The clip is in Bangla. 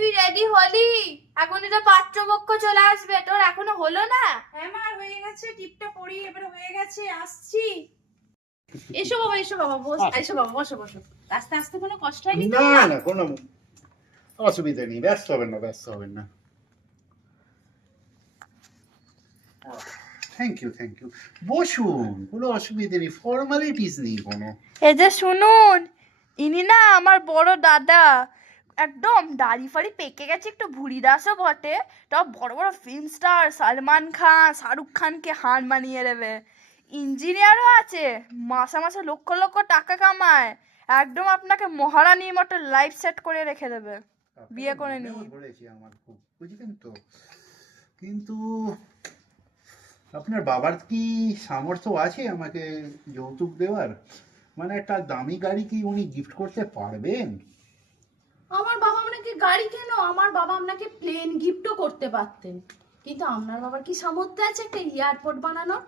তুই রেডি হলি? এখনই তো পাত্রপক্ষ চলে আসবে, তোর এখনো হলো না? হ্যাঁ মা, হয়ে গেছে, টিপটা পরি এবারে, হয়ে গেছে, আসছি। এসো বাবা, এসো বাবা, বস, এসো বাবা, বসো বসো। আস্তে আস্তে, কোনো কষ্ট হয়নি তো? না না, কোনো অসুবিধা নেই, ব্যস্ত হবেন না, ব্যস্ত হবেন না। থ্যাংক ইউ, বসুন, কোনো অসুবিধা নেই, ফর্মালিটিস নেই কোনো। এই যে শুনুন, ইনি না আমার বড় দাদা। একদম দাড়ি ফাড়ি পেকে গেছে, একটু ভুঁড়ি দাসও বটে। তাও বড় বড় ফিল্ম স্টার সালমান খান, শাহরুখ খানকে হার মানিয়ে দেবে। ইঞ্জিনিয়ারও আছে, মাসে মাসে লক্ষ লক্ষ টাকা কামায়। একদম আপনাকে মহারানীর মতো লাইফ সেট করে রেখে দেবে বিয়ে করে মনেও নিয়ে। ধরেছি আমার খুব, বুঝলেন তো। কিন্তু আপনার বাবার কি সামর্থ্য আছে আমাকে যৌতুক দেওয়ার? মানে একটা দামি গাড়ি কি উনি গিফট করতে পারবেন? আমার বাবা আপনাকে গাড়ি কেন, আমার বাবা আপনাকে প্লেন গিফটও করতে পারতেন। কিন্তু আপনার বাবার কি সামর্থ্য আছে একটা এয়ারপোর্ট বানানোর?